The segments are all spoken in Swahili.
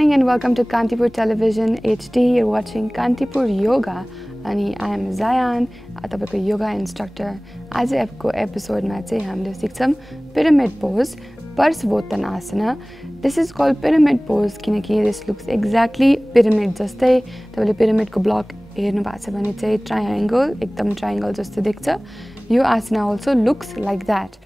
morning and welcome to Kantipur Television HD. You're watching Kantipur Yoga and I am Zahyan, a yoga instructor. Today's episode we will learn pyramid pose, Parsvottanasana. This is called pyramid pose because this looks exactly pyramid jastai. The pyramid ko block triangle, ekdam triangle jasto dekhcha. Yo asana also looks like that.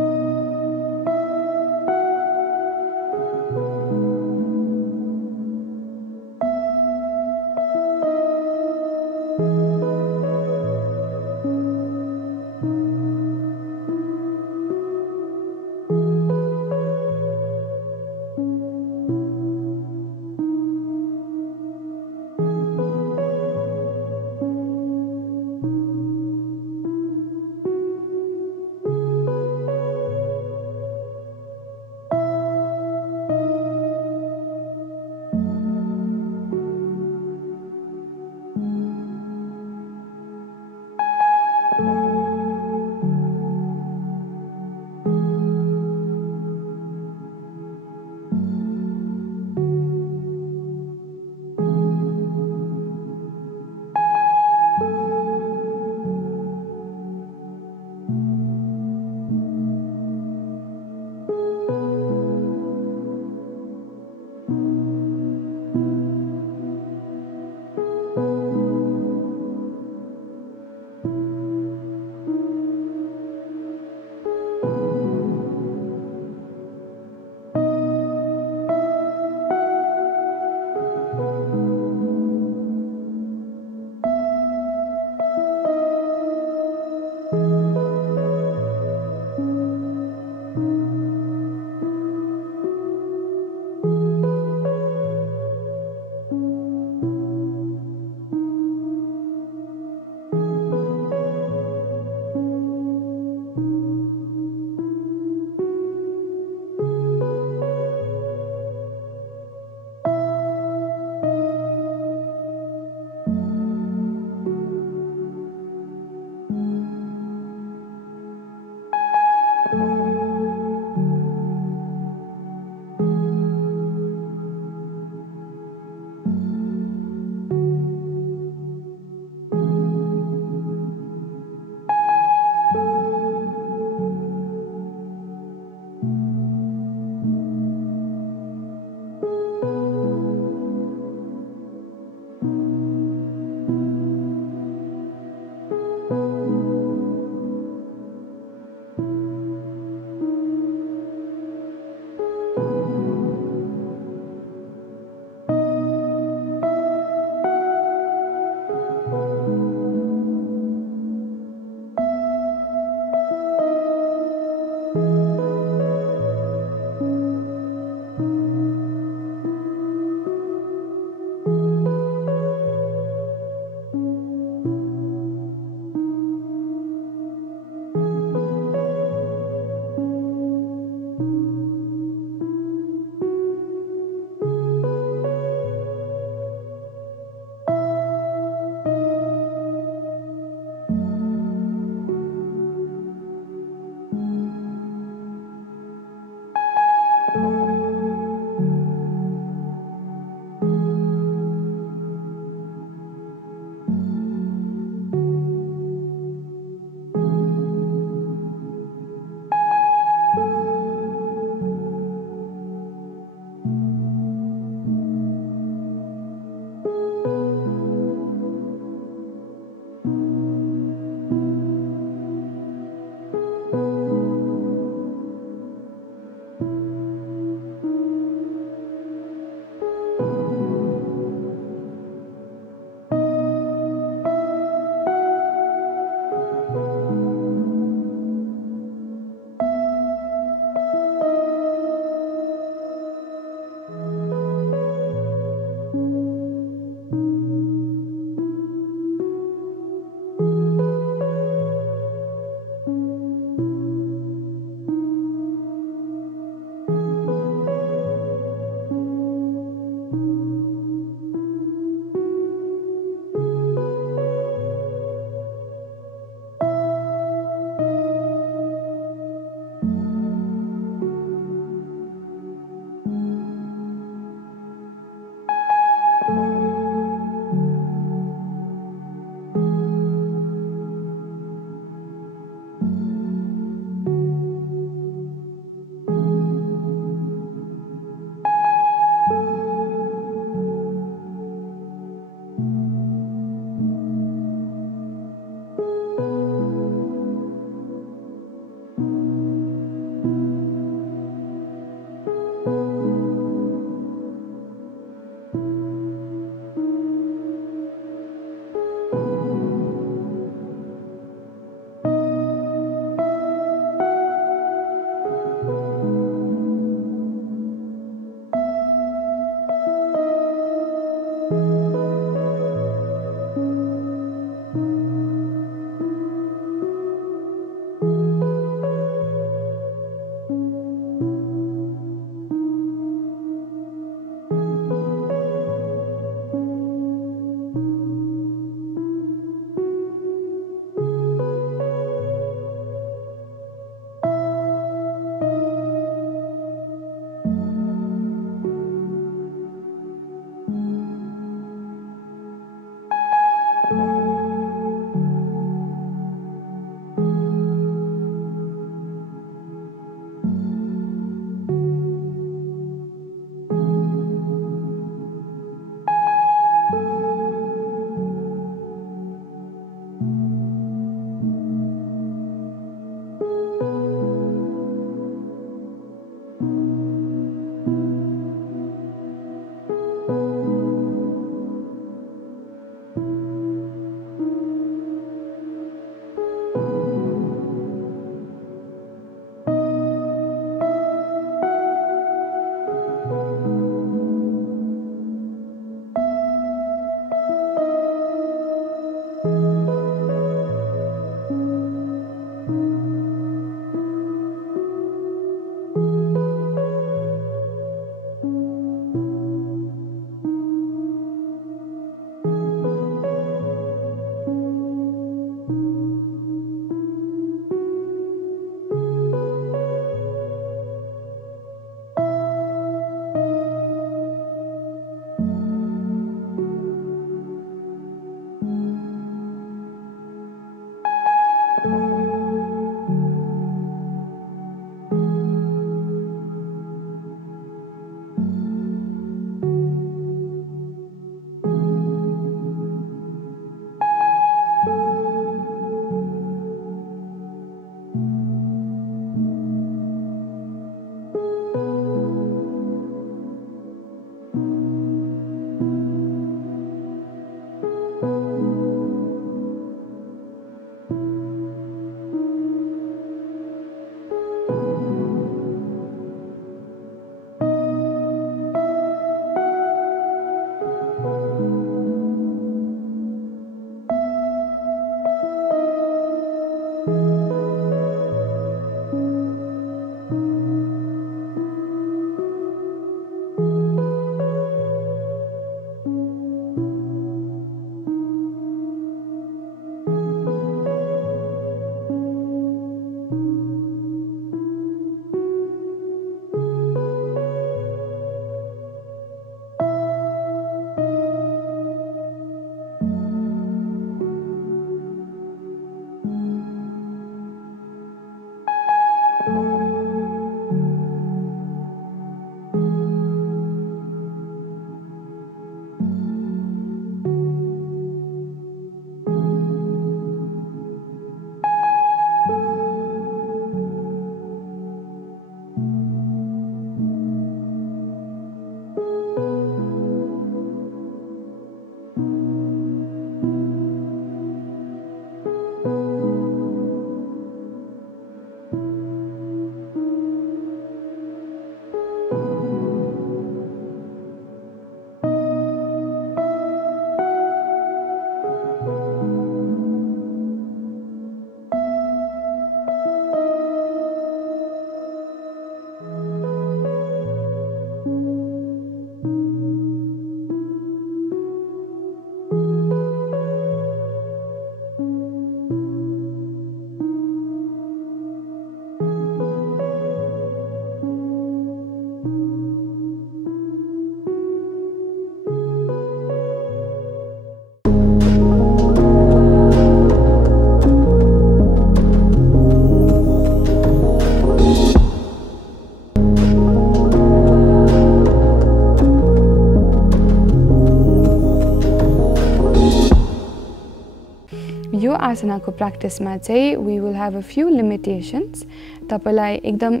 आसनाको प्र्याक्टिसमा चाहिँ we will have a few limitations. तपाईलाई एकदम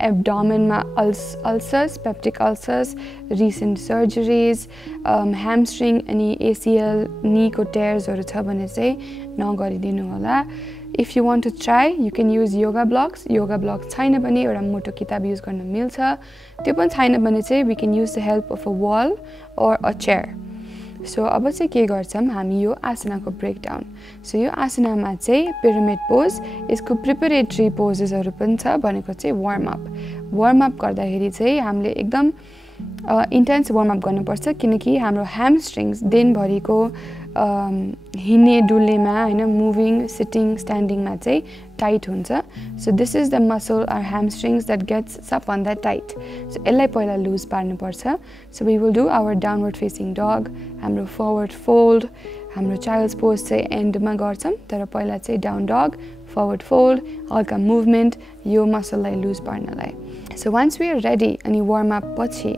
abdomenमा ulcers, peptic ulcers, recent surgeries, hamstring अनि ACL, knee को tearsहरु छ भने चाहिँ नगरिदिनु होला. If you want to try, you can use yoga blocks. Yoga blocks छैन भने एउटा मोटो किताब युज गर्न मिल्छ. त्यो पनि छैन भने चाहिँ we can use the help of a wall or a chair. So अब चाहिँ के गर्छौं हामी यो आसनाको ब्रेकडाउन. So यो आसनामा चाहिँ pyramid pose, यसको preparatory poses हरु पनि छ भनेको चाहिँ warm up. Warm up गर्दाखेरि चाहिँ हामीले एकदम intense warm up गर्नुपर्छ किनकि हाम्रो hamstrings दिनभरिको हिँड्ने डुल्नेमा हैन moving, sitting, standing मा चाहिँ tight हुन्छ. So this is the muscle our hamstrings that gets up on that tight. So यसलाई पहिला लुज पार्नुपर्छ. So we will do our downward facing dog, हाम्रो forward fold, हाम्रो child's pose चाहिँ end मा गर्छौं तर पहिला चाहिँ down dog, forward fold, हल्का movement यो muscle लाई लुज पार्नलाई. So once we are ready अनि warm up पछि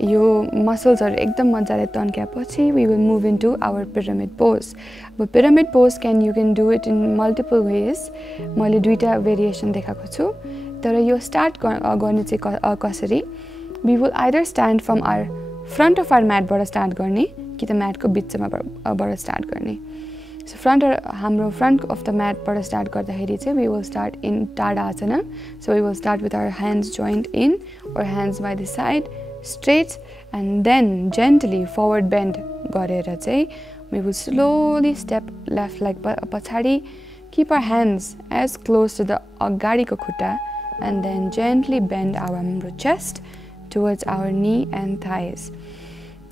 यो muscles are एकदम मजाले तन्क्यापछि we will move into our pyramid pose. But pyramid pose you can do it in multiple ways. मैले दुईटा variation देखाएको छु. तर यो start गर्ने चाहिँ कसरी we will either stand from our front of our mat बाट start गर्ने कि त mat को बिचमा बाट start गर्ने. So हाम्रो front of the mat बाट start गर्दाखेरि चाहिँ we will start in Tadasana. So we will start with our hands joined in or hands by the side, straight, and then gently forward bend गरेर चाहिँ we will slowly step left leg पछाडी, keep our hands as close to the अगाडिको खुट्टा and then gently bend our chest towards our knee and thighs.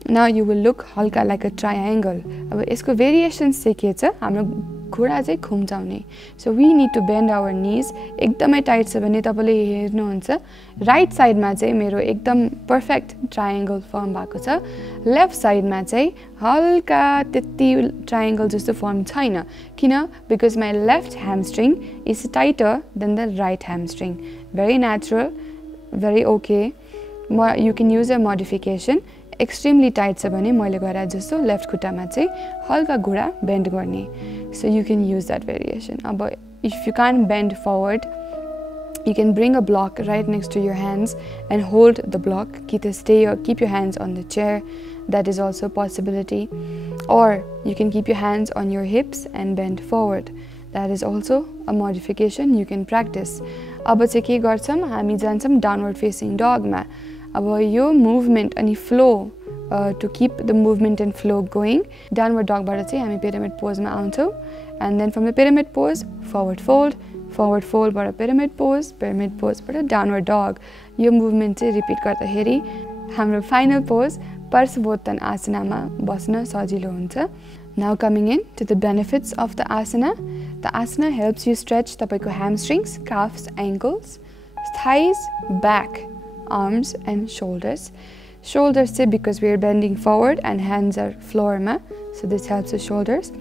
Now you will look halka like a triangle. अब यसको variations चाहिँ के छ हाम्रो घुँडा चाहिँ खुम्चाउने. So we need to bend our knees. एकदमै टाइट छ भने तपाईले हेर्नुहुन्छ राइट साइडमा चाहिँ मेरो एकदम perfect triangle form भएको छ. लेफ्ट साइडमा चाहिँ हल्का त्यति triangle जस्तो form छैन. किन? Because my left hamstring is tighter than the right hamstring. Very natural, very okay. You can use a modification. Extremely tight छ भने मैले गरे जस्तो लेफ्ट खुट्टामा चाहिँ हल्का घुँडा बेन्ड गर्ने. So you can use that variation. अब if you can't bend forward, you can bring a block right next to your hands and hold the block. Keep your hands on the chair. That is also a possibility. Or you can keep your hands on your hips and bend forward. That is also a modification you can practice. अब चाहिँ के गर्छौं हामी जान्छौं downward facing dog मा. अब यो movement अनि flow to keep the movement and flow going, downward dog बाट चाहिँ हामी pyramid pose मा आउँछौं. And then from the pyramid pose, forward fold बाट pyramid pose बाट downward dog. यो movement चाहिँ repeat गर्दाखेरि हाम्रो final pose Parsvottanasana मा बस्न सजिलो हुन्छ. Now coming in to the benefits of the asana. The asana helps you stretch tapaiको hamstrings, calves, ankles, thighs, back, arms and shoulders. Shoulders say because we are bending forward and hands are floor ma, so this helps the shoulders.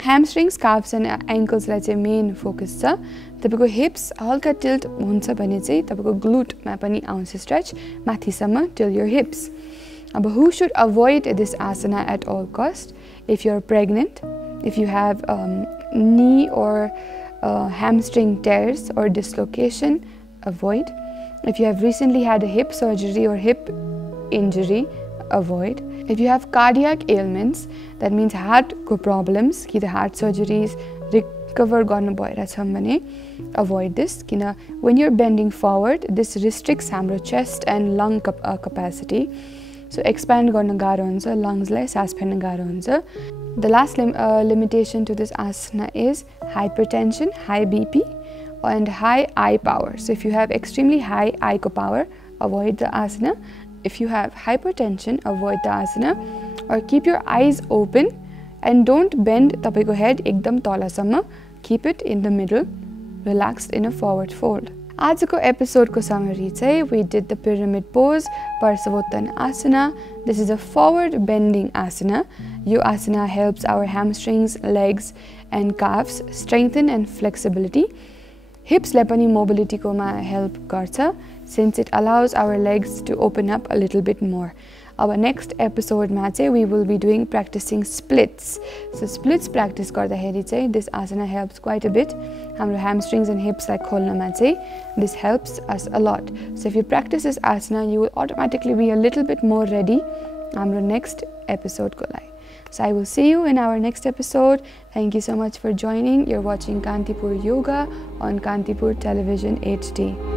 Hamstrings, calves and ankles like a main focus cha. Tapaiको hips halka tilt huncha bhane चाहिँ tapaiको glute ma पनि आउँछ stretch माथिसम्म till your hips. But who should avoid this asana at all cost? If you're pregnant, if you have knee or hamstring tears or dislocation, avoid. If you have recently had a hip surgery or hip injury, avoid. If you have cardiac ailments, that means heart problems, ki the heart surgeries recover garnu bhaira cha bhane avoid this. Kina when you're bending forward, this restricts हाम्रो chest and lung capacity. So expand garna garo huncha, lungs lai saas pherna garo huncha. The last limitation to this asana is hypertension, high BP and high eye power. So if you have extremely high eye power, avoid the asana. If you have hypertension, avoid the asana. Or keep your eyes open and don't bend tapaiko head ekdam talasamma. Keep it in the middle, relaxed in a forward fold. आजको एपिसोडको summary चाहिँ we did the pyramid pose, Parsvottanasana. This is a forward bending asana. Yo asana helps our hamstrings, legs and calves strengthen and flexibility. Hips le pani mobility ko ma help garcha since it allows our legs to open up a little bit more. अब नेक्स्ट एपिसोडमा चाहिँ we will be doing practicing splits. So splits practice गर्दाखेरि चाहिँ this asana helps quite a bit. हाम्रो hamstrings and hips लाई खोल्नमा चाहिँ this helps us a lot. So if you practice this asana, you will automatically be a little bit more ready हाम्रो next episode को लागि. So I will see you in our next episode. Thank you so much for joining. You're watching Kantipur Yoga on Kantipur Television HD.